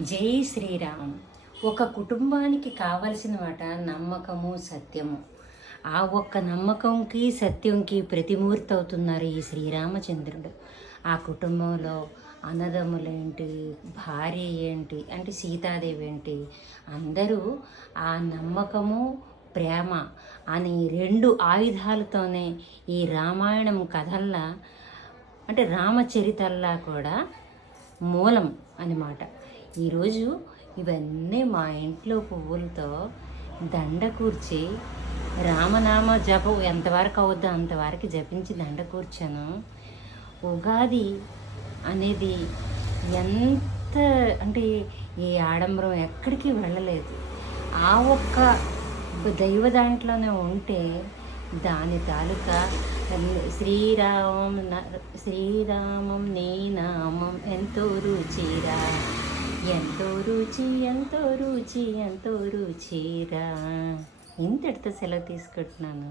జై శ్రీరామ్. ఒక కుటుంబానికి కావలసిన మాట నమ్మకము, సత్యము. ఆ ఒక్క నమ్మకంకి, సత్యంకి ప్రతిమూర్తి అవుతున్నారు ఈ శ్రీరామచంద్రుడు. ఆ కుటుంబంలో అన్నదమ్ములేంటి, భార్య ఏంటి, అంటే సీతాదేవి ఏంటి, అందరూ ఆ నమ్మకము, ప్రేమ అని రెండు ఆయుధాలతోనే ఈ రామాయణం కథల్లా, అంటే రామచరితల్లా కూడా మూలం అన్నమాట. ఈరోజు ఇవన్నీ మా ఇంట్లో పువ్వులతో దండ కూర్చి రామనామ జపం ఎంతవరకు అవుద్దో అంతవరకు జపించి దండ కూర్చాను. ఉగాది అనేది ఎంత, అంటే ఏ ఆడంబరం ఎక్కడికి వెళ్ళలేదు. ఆ ఒక్క దైవ దాంట్లోనే ఉంటే దాని తాలూకా శ్రీరామం నీ నామం ఎంతో రుచిరా, ఎంతో రుచి, ఎంతో రుచి, ఎంతో రుచిరా. ఇంతటితో సెలవు తీసుకుంటున్నాను.